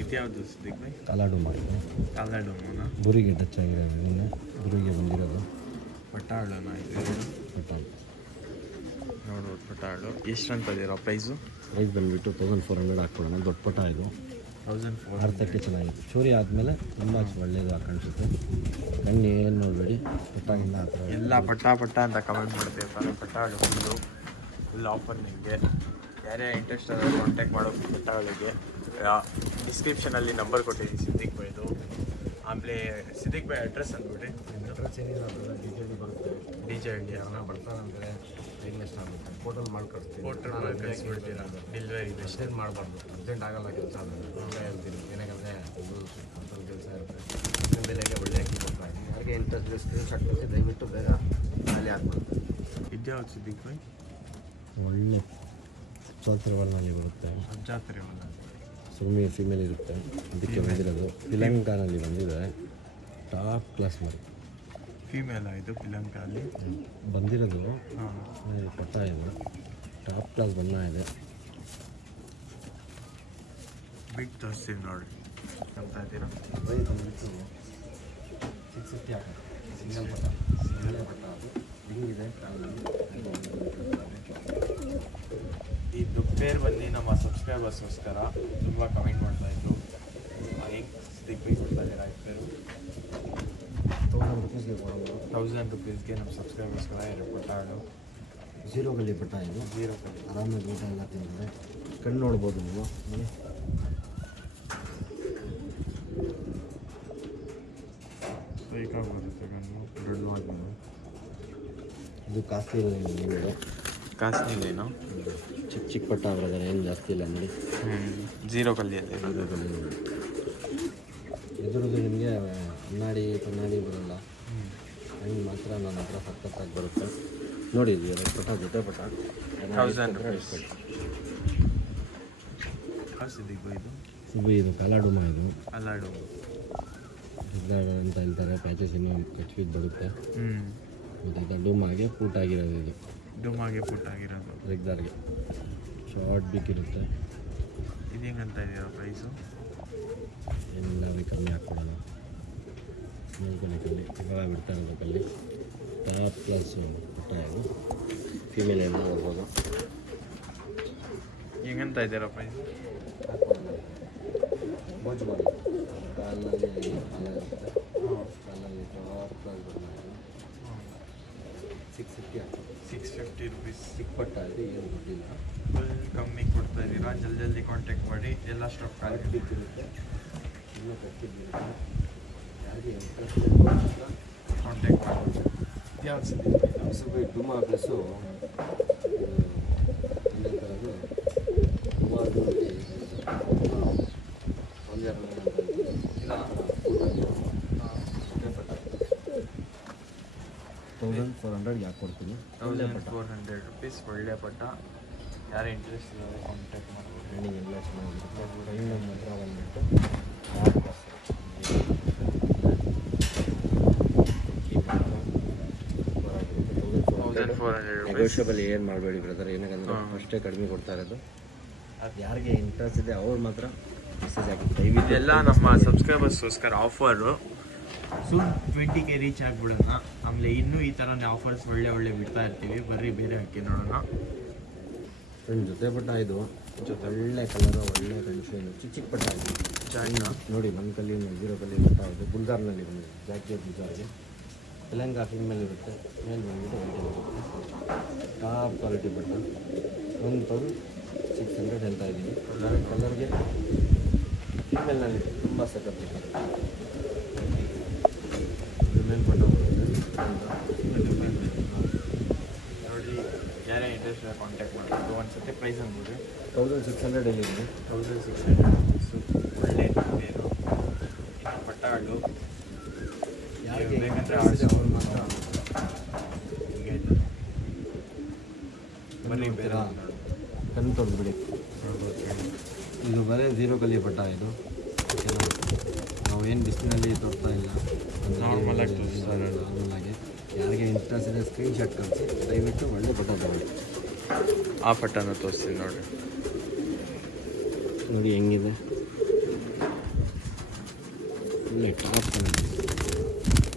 ಇದ್ಯಾವುದು ಸಿದ್ದಿಕ್ ಬೈ? ಕಾಲಾಡುಮ ಇದು. ಕಾಲಾಡುಮನ ಬುರಿಗೆ ಟಚ್ ಆಗಿರೋದು, ನಿನ್ನೆ ಬುರಿಗೆ ಬಂದಿರೋದು. ಪಟಾಳನ ಇದು ಎರಡು ಪಟಾಳು ನೋಡ್ಬೋದು. ಪಟಾಳು ಎಷ್ಟು ಅಂತ ಇದೀರಾ ಪ್ರೈಸು? ಪ್ರೈಸ್ ಬಂದುಬಿಟ್ಟು 1400 ಹಾಕ್ಕೊಡೋಣ. ದೊಡ್ಡ ಪಟ ಇದು 1400. ಅರ್ಥಕ್ಕೆ ಚೆನ್ನಾಗಿತ್ತು. ಚೂರಿ ಆದಮೇಲೆ ತುಂಬ ಒಳ್ಳೆಯದು ಕಾಣಿಸುತ್ತೆ. ಕಣ್ಣು ಏನು ನೋಡಬೇಡಿ, ಪಟ್ಟಾಗಿಂದ ಆ ಥರ ಎಲ್ಲ ಪಟ್ಟ ಪಟ್ಟ ಅಂತ ಕಮೆಂಟ್ ಮಾಡ್ತಿರ್ತಾರೆ. ಪಟಾಳು ಫುಲ್ ಆಫರ್. ನಿಮಗೆ ಯಾರೇ ಇಂಟ್ರೆಸ್ಟ್ ಆದರೆ ಕಾಂಟ್ಯಾಕ್ಟ್ ಮಾಡೋ ಪಟಾಳಿಗೆ ಡಿಸ್ಕ್ರಿಪ್ಷನಲ್ಲಿ ನಂಬರ್ ಕೊಟ್ಟಿದ್ದೀನಿ ಸಿದ್ದಿಕ್ ಬೈದು. ಆಮೇಲೆ ಸಿದ್ದಿಕ್ ಬೈ ಅಡ್ರೆಸ್ ಅಂದ್ಬಿಟ್ಟು ಅಡ್ರೆಸ್ ಏನಿಲ್ಲ ಅಂತಂದರೆ ಡಿ.ಜೆ.ಡಿ ಬರುತ್ತೆ. ಡಿ.ಜೆ.ಡಿ ಬರ್ತಾನಂದರೆ ಟೈಮ್ ವೇಸ್ಟ್ ಆಗುತ್ತೆ. ಹೋಟೆಲ್ ಮಾಡಿ ಕಳಿಸ್ತೀನಿ. ಹೋಟೆಲ್ ಮಾಡಿ ಕಳಿಸ್ಬಿಡ್ತೀರಾ? ಡೆಲಿವರಿ ಎಷ್ಟೇನು ಮಾಡಬಾರ್ದು, ಅರ್ಜೆಂಟ್ ಆಗಲ್ಲ ಕೆಲಸ ಅಂದರೆ ಹೇಳ್ತೀನಿ. ಏನಕ್ಕೆ ಅದು ಕೆಲಸ ಇರುತ್ತೆ. ಕಡಿಮೆ ಬೆಲೆಗೆ ಒಳ್ಳೆ ಅಕ್ಕಿ ಕೊಡ್ತಾ ಇದ್ದೀನಿ. ಯಾರಿಗೆ ಇಂಟ್ರೆಸ್ಟ್ ಸ್ಕ್ರೀನ್ಶಾಟ್ ಕಳಿಸಿ ದಯವಿಟ್ಟು ಬೇಗ ಖಾಲಿ ಆಗ್ಬಾರ್ದು. ಇದ್ಯಾವ್ದು ಸಿದ್ದಿಕ್ ಬೈ? ಒಳ್ಳೆ ಚಾತ್ರಿವಲ್ನಲ್ಲಿ ಬರುತ್ತೆ. ಜಾತ್ರೆ ಸುಮ್ಮನೆ ಫೀಮೇಲ್ ಇರುತ್ತೆ. ಅದಕ್ಕೆ ಬಂದಿರೋದು ಪಿಲಂಕಾನಲ್ಲಿ ಬಂದಿದೆ. ಟಾಪ್ ಕ್ಲಾಸ್ ಮರಿ ಫೀಮೇಲ್ ಇದು ಪಿಲಂಕಾಲಿ ಬಂದಿರೋದು. ಹಾಂ, ಪಟ್ಟ ಇದು ಟಾಪ್ ಕ್ಲಾಸ್ ಬಣ್ಣ ಇದೆ. ಬಿಗ್ ತೋರಿಸ್ತೀವಿ ನೋಡಿ ಅಂತ ಇದ್ದೀರಾ? ಪ್ರೈಸ್ ಬಂದುಬಿಟ್ಟು 650 ಹಾಕೋದು. ಸಿಂಗಲ್ ಪಟ್ಟ, ಸಿಂಗಲ್ ಪಟ್ಟ. ಅದು ಹಿಂಗಿದೆ. ಇದು ಪೇರ್ ಬಂದು ನಮ್ಮ ಸಬ್ಸ್ಕ್ರೈಬರ್ಸ್ಗೋಸ್ಕರ ತುಂಬ ಕಮೆಂಟ್ ಮಾಡ್ತಾಯಿದ್ರು. ಹೆಂಗೆ ಸಿದ್ದಿಕ್ ಬೈ ಕೊಡ್ತಾ ಇದ್ದೀರಾ ಈ ಪೇರು? 1000 ರೂಪೀಸ್ಗೆ ಕೊಡೋದು. 1000 ರೂಪೀಸ್ಗೆ ನಮ್ಮ ಸಬ್ಸ್ಕ್ರೈಬರ್ಸ್ಗಳ ಎರಡು ಪಟಾಳು. ಜೀರೋ ಗಲ್ಲಿ ಪಟ್ಟ ಇದು. ಜೀರೋ ಕಲಿ ಆರಾಮಾಗಿ ಊಟ ಎಲ್ಲ ತಿಂದರೆ ಕಣ್ಣು ನೋಡ್ಬೋದು ನೀವು. ನೋಡಿ, ಬೇಕಾಗಿ ಬರುತ್ತೆ ಕಣ್ಣು ದೊಡ್ಡವಾಗಿ. ಇದು ಕಾಸ್ಟ್ಲಿ ನೀವು ಕಾಸ್ಟ್ಲಿನೇನು? ಚಿಕ್ಕ ಚಿಕ್ಕ ಪಟ್ಟ ಬ್ರದರ್, ಏನು ಜಾಸ್ತಿ ಇಲ್ಲ ನೋಡಿ. ಜೀರೋ ಕಲ್ಲಿಯಲ್ಲಿ ಎದುರುದು ನಿಮಗೆ ಕಣ್ಣಾಡಿ ಬರೋಲ್ಲ. ಹಣ್ಣು ಮಾತ್ರ ನನ್ನ ಹತ್ರ ಸಖತ್ತಾಗಿ ಬರುತ್ತೆ. ನೋಡಿ, ಇದು 2 ಪಟ ಜೊತೆ ಪಟ 1000 ರೂಪೀಸ್. ಸಿದ್ದಿಕ್ ಬೈ ಇದು ಕಾಲಾಡುಮ. ಇದು ಅಲ್ಲಾಡು ಅಂತ ಹೇಳ್ತಾರೆ. ಪ್ಯಾಚಸ್ ಇನ್ನೂ ಕಚ್ಚಿದ್ದು ಬರುತ್ತೆ. ಮತ್ತು ಇದು ಡೂಮಾಗೆ ಪೂಟ್ ಆಗಿರೋದು. ಇದು ಡುಮಾಗೆ ಪುಟ್ ಆಗಿರೋದು ರೆಗ್ದಾರ್ಗೆ ಶಾರ್ಟ್ ಬಿಗ್ ಇರುತ್ತೆ. ಇದು ಹೆಂಗಂತ ಇದೆಯಾ ಪ್ರೈಸು? ಎಲ್ಲವೇ ಕಮ್ಮಿ ಹಾಕ್ಕೊಡೋಣ. ಕಲ್ಲಿ ಇವಾಗ ಬಿಡ್ತಾ ಇರೋದು ಕಲ್ಲಿ ಟಾಪ್ ಕ್ಲಾಸ್ ಪುಟ್ಟ. ಇದು ಫೀಮೇಲ್ ಎಲ್ಲ ಹೋಗ್ಬೋದು. ಹೆಂಗಂತ ಇದ್ದೀರಾ ಪ್ರೈಸ್? ಮೋಜು ಮಾಡಿ ಕಾಲಲ್ಲಿ ಇರುತ್ತೆ. ಕಾಲಲ್ಲಿ ಟಾಪ್ ಕ್ಲಾಸ್ ಬಣ್ಣ. 650 ಹಾಕೋದು. 650 ರೂಪೀಸ್. ಚಿಕ್ಕ ಪಟ್ಟ ಇದೆ, ಏನು ದುಡ್ಡಿಲ್ಲ. ಫುಲ್ ಕಮ್ಮಿ ಕೊಡ್ತಾ ಇದ್ದೀರಾ. ಜಲ್ದಿ ಕಾಂಟ್ಯಾಕ್ಟ್ ಮಾಡಿ. ಎಲ್ಲ ಸ್ಟಾಕ್ ಖಾಲಿ ಬಿದ್ದಿರುತ್ತೆ, ಇನ್ನೂ ಕಟ್ಟಿದ್ದಿರುತ್ತೆ. ಯಾರಿಗೆ ಕಾಂಟ್ಯಾಕ್ಟ್ ಮಾಡಿ. ಯಾವ್ದು ಸಿದ್ದಿಕ್ ಹೊಸಬಿ ಡುಮಾ ಪ್ಲಸ್ಸು ಒಂದೇ ಥರದ್ದು ಡುಮಾದಲ್ಲಿ ಒಂದೆರಡು ಇಲ್ಲ 1400ಗೆ ಹಾಕ್ಕೊಡ್ತೀನಿ. 1400 ರೂಪೀಸ್. ಒಳ್ಳೆ ಪಟ್ಟ. ಯಾರು ಇಂಟ್ರೆಸ್ಟ್ ಇದ್ದಾರೆ ಕಾಂಟ್ಯಾಕ್ಟ್ ಮಾಡ್ಬೋದು. ಟ್ರೈನಿಂಗ್ ಎಲ್ಲ ಚೆನ್ನಾಗಿರುತ್ತೆ. ಟ್ರೈನ್ ನಮ್ಮ ಹತ್ರ ಬಂದುಬಿಟ್ಟು ನೆಗೋಷಿಯಬಲ್ ಏನು ಮಾಡಬೇಡಿ ಬ್ರದರ್. ಏನಕ್ಕಂದ್ರೆ ಅಷ್ಟೇ ಕಡಿಮೆ ಕೊಡ್ತಾ ಇರೋದು. ಅದು ಯಾರಿಗೆ ಇಂಟ್ರೆಸ್ಟ್ ಇದೆ ಅವ್ರು ಮಾತ್ರ ಮೆಸೇಜ್ ಹಾಕಿ ದಯವಿಟ್ಟು. ಇದೆಲ್ಲ ನಮ್ಮ ಸಬ್ಸ್ಕ್ರೈಬರ್ಸ್ಗೋಸ್ಕರ ಆಫರು. ಸೂನ್ 20K ರೀಚ್ ಆಗಿಬಿಡೋಣ. ಆಮೇಲೆ ಇನ್ನೂ ಈ ಥರನೇ ಆಫರ್ಸ್ ಒಳ್ಳೆ ಬಿಡ್ತಾ ಇರ್ತೀವಿ. ಬರ್ರಿ ಬೇರೆ ಹಾಕಿ ನೋಡೋಣ. ಫ್ರೆಂಡ್ ಜೊತೆ ಪಟ್ಟ ಇದು ಒಳ್ಳೆ ಕಲರು, ಒಳ್ಳೆ ಕನ್ಫ್ಯೂನ್ ಚಿಕ್ಕ ಚಿಕ್ಕ ಪಟ್ಟ ಇದು. ನೋಡಿ, ನಮ್ಮ ಕಲ್ಲಿ ಜೀರೋ ಕಲ್ಲಿ ಪಟ್ಟ ಇದು ಬುಲ್ಗಾರ್ನಲ್ಲಿ ಬಂದಿದೆ. ಜಾಕೆಟ್ ಬುಲ್ಗಾರ್ಗೆ ತೆಲಂಗ ಮೇಲೆ ಇರುತ್ತೆ. ಮೇಲೆ ಬಂದುಬಿಟ್ಟು ಟಾಪ್ ಕ್ವಾಲಿಟಿ ಬಟ್ಟ. 1600 ಹೇಳ್ತಾ ಇದ್ದೀನಿ. ಕಲರ್ಗೆ ಫೀಮೇಲ್ನಲ್ಲಿ ತುಂಬ ಸಖತ್ತಿದೆ. ಫೀಮೇಲ್ ಬಟ್ಟ ನೋಡಿ, ಯಾರೇ ಇಂಟ್ರೆಸ್ಟ್ ಕಾಂಟ್ಯಾಕ್ಟ್ ಮಾಡ್ಬೋದು. ಒಂದ್ಸತಿ ಪ್ರೈಸ್ ಅಂದ್ಬಿಟ್ಟು 1600 ಹೇಳಿದ್ದೀನಿ. 1600 ರೂಪೀಸು. ಒಳ್ಳೆ ಏನು ಪಟ್ಟಗಳು ಯಾರಿಗೆ ಬೇಕಂದರೆ ಅವ್ರು ಮಾತ್ರ ಹಿಂಗೆ ಬನ್ನಿ ಬೇರೆ ಕಣ್ಣು ತೊಳೆದ್ಬಿಡಿ. ಇದು ಬರೀ ಜೀರೋ ಕಲ್ಲಿ ಪಟ್ಟ. ಇದು ನಾವು ಏನು ಬಿಸಿಲಿನಲ್ಲಿ ತೋರ್ತಾ ಇಲ್ಲ, ನಾರ್ಮಲಾಗಿ ತೋರಿಸ್ತಾರೆ. ನಾರ್ಮಲಾಗಿ ಯಾರಿಗೆ ಇಂಟ್ರೆಸ್ಟ್ ಇದೆ ಸ್ಕ್ರೀನ್ಶಾಟ್ ಕಳಿಸಿ ದಯವಿಟ್ಟು ಒಳ್ಳೆ ಪಟ್ಟ ತಗೊಳ್ಳಿ. ಆ ಪಟ್ಟನ ತೋರಿಸ್ತೀನಿ ನೋಡಿ. ನೋಡಿ ಹೆಂಗಿದೆ. ಒಳ್ಳೆ ಟಾಪ್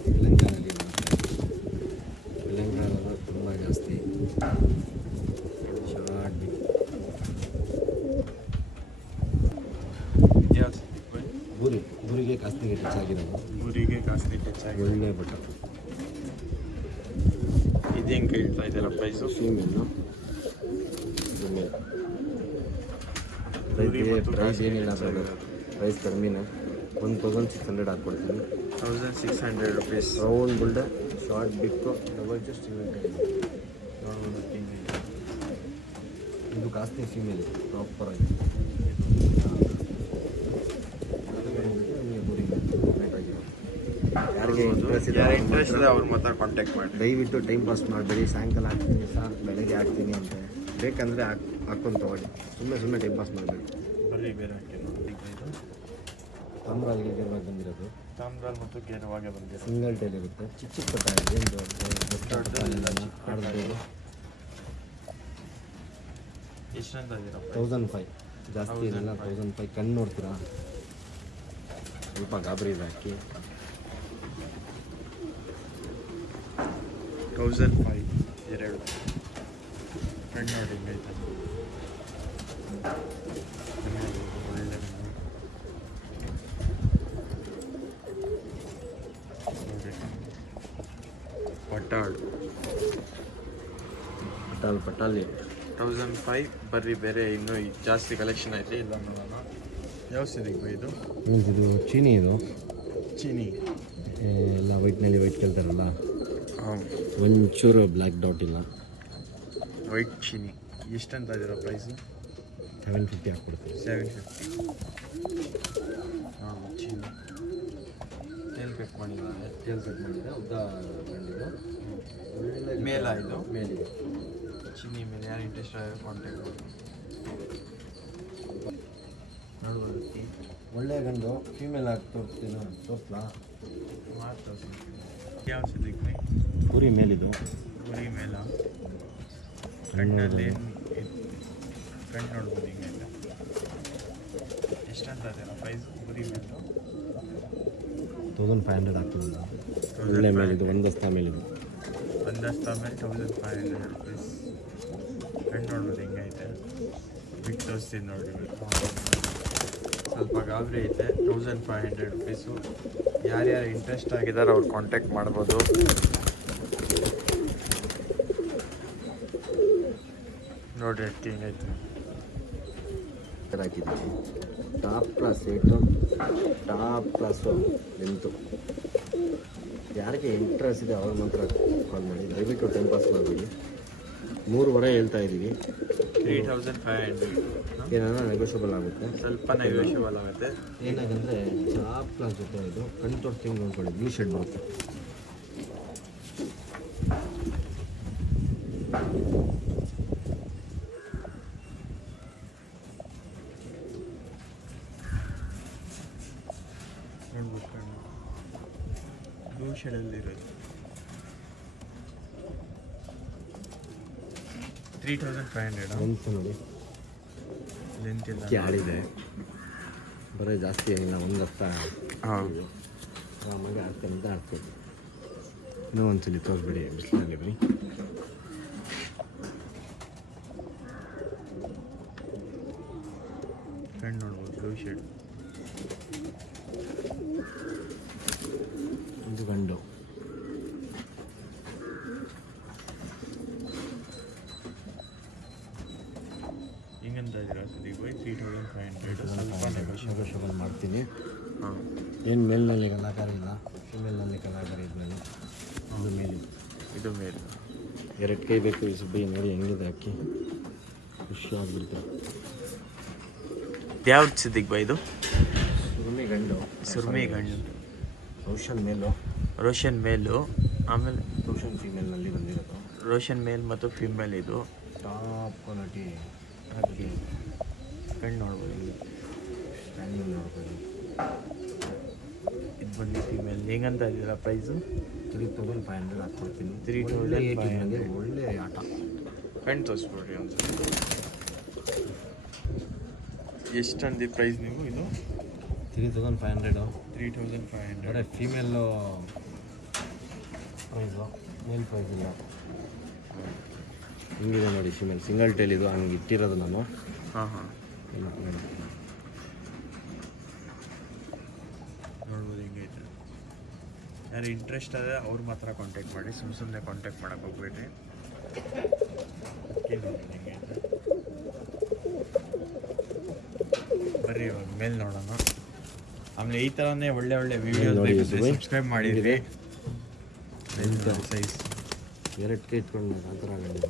ತೆಲಂಗಾಣದಲ್ಲಿ ತೆಲಂಗಾಣದ ತುಂಬ ಜಾಸ್ತಿ ಶಾರ್ಟ್ ಬಿಗ್ ಗುರಿಗೆ ಕಾಸ್ತಿಗೆ ಟಚ್ ಆಗಿರೋದು ಊರಿಗೆ ಕಾಸ್ಟ್ಲಿ ಟಚ್ ಆಗಿ ಒಳ್ಳೆ ಬಟ್ಟ ಇದು ಹೆಂಗೆ ಹೇಳ್ತಾ ಇದ್ದೀರಾ ಪ್ರೈಸು? ಫೀಮೇಲ್ನ ಪ್ರೈಸ್ ಏನಿಲ್ಲ ಬ್ರದರ್, ಪ್ರೈಸ್ ಕಡಿಮೆನೇ. 1600 ಹಾಕ್ಕೊಡ್ತೀನಿ. 1600 ರುಪೀಸ್. ರೌಂಡ್ ಬುಲ್ಡ ಶಾರ್ಟ್ ಬಿಕ್ಕು ಡಬಲ್ ಚೆಸ್ಟ್ ಇದು ಕಾಸ್ಟ್ಲಿ ಫೀಮೇಲ್ ಪ್ರಾಪರ್ ಆಗಿ ಯಾರಿಗೆ ಇಂಟ್ರೆಸ್ಟ್ ಇದೆ ಅವ್ರ ಮಾತ್ರ ಕಾಂಟ್ಯಾಕ್ಟ್ ಮಾಡಿ. ದಯವಿಟ್ಟು ಟೈಮ್ ಪಾಸ್ ಮಾಡಬೇಡಿ. ಸಾಯಂಕಾಲ ಹಾಕ್ತೀನಿ ಸರ್, ಬೆಳಗ್ಗೆ ಹಾಕ್ತೀನಿ ಅಂತ ಬೇಕಂದರೆ ಹಾಕ್ಕೊಂಡು ತೊಗೊಳ್ಳಿ. ಸುಮ್ಮನೆ ಟೈಮ್ ಪಾಸ್ ಮಾಡಬೇಡಿ. ಬರೀ ಬೇರೆ ಹಾಕಿ ನೋಡಿ. ಇದು ತಾಮ್ರಾಲ್ಗೆ ಗೇರ್ವಾಗಿ ಬಂದಿರೋದು, ತಾಮ್ರಾಲ್ ಮತ್ತು ಗೇರವಾಗೆ ಬಂದಿರೋ ಸಿಂಗಲ್ ಟೈಲ್ ಇರುತ್ತೆ. ಚಿಕ್ಕ ಪಟ್ಟ ಇದೆ, ಆಡ್ಬೋದು. ಎಷ್ಟಂತ ಇದ್ದೀರಾ? 1005 ಜಾಸ್ತಿ ಏನಿಲ್ಲ, 1005. ಕಣ್ಣು ನೋಡ್ತೀರಾ, ಸ್ವಲ್ಪ ಗಾಬರಿ ಇದೆ ಹಾಕಿ. 1005 ಎರಡು ಕಣ್ಣು ನೋಡಿ ಹಿಂಗೈತೆ. ಒಳ್ಳೆ ಪಟಾಳು ಪಟಾಲಿ 1005 ಬರ್ರಿ. ಬೇರೆ ಇನ್ನೂ ಜಾಸ್ತಿ ಕಲೆಕ್ಷನ್ ಐತೆ, ಇಲ್ಲ ನೋಡೋಣ. ಯಾವ ಸಿರಿಗೂ ಇದು? ಇದು ಚೀನಿ, ಇದು ಚೀನಿ ಎಲ್ಲ ವೈಟ್ನಲ್ಲಿ ವೈಟ್ ಕೇಳ್ತಾರಲ್ಲ, ಹಾಂ, ಒಂಚೂರು ಬ್ಲ್ಯಾಕ್ ಡಾಟ್ ಇಲ್ಲ. ವೈಟ್ ಚೀನಿ ಎಷ್ಟಂತ ಇದ್ದೀರಾ ಪ್ರೈಸು? 750 ಹಾಕ್ಕೊಡ್ತೀವಿ. 750. ಹಾಂ, ಚೀನಿ ಟೇಲ್ ಕಟ್ ಮಾಡಿದ್ದಾರೆ. ಉದ್ದ ಗಂಡಿದು ಮೇಲ ಇದು ಮೇಲಿದೆ. ಚೀನಿ ಮೇಲೆ ಯಾರು ಇಂಟ್ರೆಸ್ಟ್ ಆಗಿದೆ ಕಾಂಟ್ಯಾಕ್ಟ್ ಮಾಡಿ. ನೋಡ್ಬೋದು, ಒಳ್ಳೆ ಗಂಡು. ಫೀಮೇಲ್ ಆಗಿ ತೋರಿಸ್ಲಾ? ಯಾವ ಸಿದ್ದಿಗೆ ಕುರಿ ಮೇಲಿದು, ಗುರಿ ಮೇಲ ಕಣ್ಣಲ್ಲಿ ಕಣ್ಣು ನೋಡ್ಬೋದು ಹಿಂಗೆ. ಎಷ್ಟಂತ ಇದೆಯಲ್ಲ ಪ್ರೈಸ್ ಗುರಿ ಮೇಲು? 1500 ಹಾಕ್ತೀವಿ. ಒಳ್ಳೆ ಮೇಲಿದು, ಒಂದಸ್ತ ಮೇಲಿದು. ಒಂದಷ್ಟು ಆಮೇಲೆ 1500 ರುಪೀಸ್. ಕಣ್ಣು ನೋಡ್ಬೋದು ಹಿಂಗೈತೆ. ಬಿಟ್ಟು ತೋರಿಸ್ತೀನಿ ನೋಡಿ. ಸ್ವಲ್ಪ ಗಾಬರಿ ಐತೆ. 1500 ರುಪೀಸು. ಯಾರ್ಯಾರು ಇಂಟ್ರೆಸ್ಟ್ ಆಗಿದ್ದಾರೆ ಅವ್ರು ಕಾಂಟ್ಯಾಕ್ಟ್ ಮಾಡ್ಬೋದು. ನೋಡ್ರಿ ಅಟ್ಟಿ ಹಿಂಗೈತೆ. ಹಾಕಿದ್ದೀವಿ. ಟಾಪ್ ಕ್ಲಾಸ್ ಏಟು, ಟಾಪ್ ಕ್ಲಾಸು ಲೆಂತು. ಯಾರಿಗೆ ಇಂಟ್ರೆಸ್ಟ್ ಇದೆ ಅವ್ರ ಮಾತ್ರ ಕಾಲ್ ಮಾಡಿ. ದಯವಿಟ್ಟು ಟೈಮ್ ಪಾಸ್ ಮಾಡಬೇಡಿ. 3,500 ಹೇಳ್ತಾ ಇದ್ದೀವಿ. 3500 ಏನಾರ ನೆಗೋಷಿಯಬಲ್ ಆಗುತ್ತೆ, ಸ್ವಲ್ಪ ನೆಗೋಷಿಯಬಲ್ ಆಗುತ್ತೆ. ಏನಾಗಂದರೆ ಟಾಪ್ ಕ್ಲಾಸ್ ಜೊತೆ ಇದು ಕಣ್ಣು ತೋರಿಸ್ತೀನಿ ನೋಡ್ಕೊಳ್ಳಿ. ಬ್ಲೂ ಶೇಡ್ ಬರುತ್ತೆ. ನೋಡ್ಬೋದು ಕಣ್ಣು ಬ್ಲೂ ಶೇಡಲ್ಲಿರೋದು. 3500 ಲೆಂತ್ ನೋಡಿ, ಲೆಂತ್ ಇಲ್ಲ. ಆಡಿದೆ ಬರೀ ಜಾಸ್ತಿ ಏನಿಲ್ಲ, ಒಂದು ಹತ್ತ. ಹೌದು, ಆರಾಮಾಗಿ ಆಡ್ತಾನೆ ಅಂತ ಆಡ್ತೀವಿ. ಇನ್ನೂ ಒಂದ್ಸಲಿ ತೋರಿಸ್ಬೇಡಿ, ಬಿಸಿಲಲ್ಲಿ ಬರೀ. ಕಣ್ಣು ನೋಡ್ಬೋದು ಬ್ಲೂ ಶೇಡ್. ಇದು ಗಂಡು. ಹಿಂಗಂತ ಇದ್ದೀರಾ ಸದ್ಯಕ್ಕೆ ಹೋಗಿ 3500. ಸ್ವಲ್ಪ ನೆಗೋಷಿಯಬಲ್ ಮಾಡ್ತೀನಿ. ಹಾಂ, ಏನು ಮೇಲ್ನಲ್ಲಿ ಕಲಾಕಾರ ಇಲ್ಲ, ಫಿಮೇಲ್ನಲ್ಲಿ ಕಲಾಕಾರ ಇದ್ಮೇಲೆ ಅದು ಮೇಲಿದೆ. ಇದು ಮೇಲೆ 2 ಕೈ ಬೇಕು ಈ ಸುಬ್ಬಿ. ನೋಡಿ ಹೆಂಗಿದೆ ಅಕ್ಕಿ, ಖುಷಿ ಆಗಿಬಿಡ್ತಾರೆ. ಯಾವ್ದು ಸಿದ್ದಿಗೆ ಬಾ ಇದು? ಸುರುಮಿ ಗಂಡು, ಸುರ್ಮಿ ಗಂಡು, ರೋಷನ್ ಮೇಲು, ರೋಷನ್ ಮೇಲು, ಆಮೇಲೆ ರೋಷನ್ ಫೀಮೇಲ್ನಲ್ಲಿ ಬಂದಿರೋದು. ರೋಷನ್ ಮೇಲ್ ಮತ್ತು ಫಿಮೇಲ್. ಇದು ಟಾಪ್ ಕ್ವಾಲಿಟಿ ಹಾಕಿ ಕಣ್ಣು ನೋಡ್ಬೋದು. ಇಲ್ಲಿ ಸ್ಟ್ಯಾಂಡಿಂಗ್ ನೋಡ್ಬೋದು. ಇದು ಬಂದು ಫಿಮೇಲ್. ಹೆಂಗಂತ ಇದ್ದೀರಾ ಪ್ರೈಸು? 3500 ಹಾಕ್ಕೊಡ್ತೀನಿ. 3500. ಒಳ್ಳೆ ಆಟ. ಕಣ್ಣು ತೋರಿಸ್ಬಿಡ್ರಿ ಒಂದ್ಸಲ. ಎಷ್ಟಂದು ಪ್ರೈಸ್ ನೀವು? ಇದು 3500. 3500. ನೋಡಿ ಫೀಮೇಲು ಪ್ರೈಸು, ಮೇಲ್ ಪ್ರೈಸ್ ಇಲ್ಲ. ಹಿಂಗಿದೆ ನೋಡಿ ಫೀಮೇಲ್, ಸಿಂಗಲ್ ಟೈಲ್ ಇದು, ಹಂಗೆ ಇಟ್ಟಿರೋದು ನಾನು. ಹಾಂ ಹಾಂ, ನೋಡ್ಬೋದು ಹಿಂಗೈತೆ. ಯಾರು ಇಂಟ್ರೆಸ್ಟ್ ಆದರೆ ಅವ್ರು ಮಾತ್ರ ಕಾಂಟ್ಯಾಕ್ಟ್ ಮಾಡಿ, ಸುಮ್ಮನೆ ಕಾಂಟ್ಯಾಕ್ಟ್ ಮಾಡೋಕ್ಕೆ ಹೋಗ್ಬೇಡ್ರಿ. ಹಿಂಗೈತೆ, ಬರ್ರಿ ಇವಾಗ ಮೇಲೆ ನೋಡೋಣ. ಆಮೇಲೆ ಈ ಥರನೇ ಒಳ್ಳೆ ಒಳ್ಳೆ ವಿಡಿಯೋಸ್ ಬೇಕು, ಸಬ್ಸ್ಕ್ರೈಬ್ ಮಾಡಿದ್ರಿ. ಸೈಜ್ 2K ಇಟ್ಕೊಂಡು ಆ ಥರ ಆಗೋದು.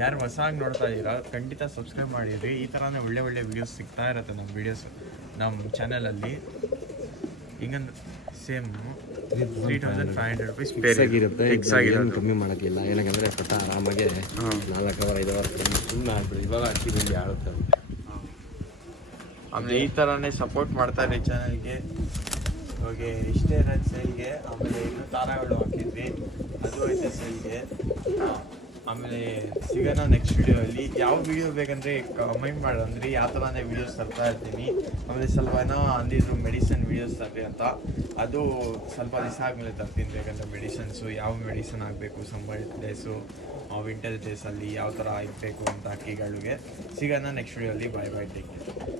ಯಾರು ಹೊಸಾಗಿ ನೋಡ್ತಾ ಇದ್ದೀರಾ ಖಂಡಿತ ಸಬ್ಸ್ಕ್ರೈಬ್ ಮಾಡಿದ್ರಿ. ಈ ಥರನೇ ಒಳ್ಳೆ ಒಳ್ಳೆ ವೀಡಿಯೋಸ್ ಸಿಗ್ತಾ ಇರುತ್ತೆ ನಮ್ಮ ವೀಡಿಯೋಸ್ ನಮ್ಮ ಚಾನಲಲ್ಲಿ. ಹಿಂಗಂದ್ರೆ ಸೇಮ್ 3500 ರೂಪೀಸ್ ಫಿಕ್ಸ್ ಆಗಿರುತ್ತೆ, ಫಿಕ್ಸ್ ಆಗಿರೋದು. ಕಮ್ಮಿ ಮಾಡೋಕ್ಕಿಲ್ಲ. ಏನಕ್ಕೆ ಪಟ್ಟ ಆರಾಮಾಗೆ 4 ಅವರ್ 5 ಅವರ್ ಸುಮ್ಮನೆ ಆಗ್ಬಿಡಿ. ಇವಾಗ ಅಕ್ಕಿ ಬೆಂಡಿ ಆಡುತ್ತೆ. ಆಮೇಲೆ ಈ ಥರನೇ ಸಪೋರ್ಟ್ ಮಾಡ್ತಾರೆ ಚಾನಲ್ಗೆ. ಇವಾಗ ಇಷ್ಟೇ ಇರೋದು ಸೇಲ್ಗೆ. ಆಮೇಲೆ ಇನ್ನೂ ತಾರಾಗಳು ಹಾಕಿದ್ವಿ, ಅದು ಐತೆ ಸೇಲ್ಗೆ. ಆಮೇಲೆ ಸಿಗೋಣ ನೆಕ್ಸ್ಟ್ ವಿಡಿಯೋಲ್ಲಿ. ಯಾವ ವಿಡಿಯೋ ಬೇಕಂದರೆ ಕಮೆಂಟ್ ಮಾಡಂದ್ರಿ, ಯಾವ ಥರನೇ ವೀಡಿಯೋಸ್ ತರ್ತಾ ಇರ್ತೀನಿ. ಆಮೇಲೆ ಸ್ವಲ್ಪ ಏನೋ ಅಂದಿದ್ರು ಮೆಡಿಸನ್ ವೀಡಿಯೋಸ್ ತರ್ರಿ ಅಂತ, ಅದು ಸ್ವಲ್ಪ ದಿವಸ ಆದಮೇಲೆ ತರ್ತೀನಿ. ಬೇಕಂದ್ರೆ ಮೆಡಿಸನ್ಸು, ಯಾವ ಮೆಡಿಸನ್ ಆಗಬೇಕು, ಸಮ್ಮರ್ ಡೇಸು, ವಿಂಟರ್ ಡೇಸಲ್ಲಿ ಯಾವ ಥರ ಇರಬೇಕು ಅಂತ ಅಕ್ಕಿಗಳಿಗೆ. ಸಿಗೋಣ ನೆಕ್ಸ್ಟ್ ವಿಡಿಯೋಲ್ಲಿ. ಬಾಯ್ ಬಾಯ್, ಟೇಕ್ ಕೇರ್.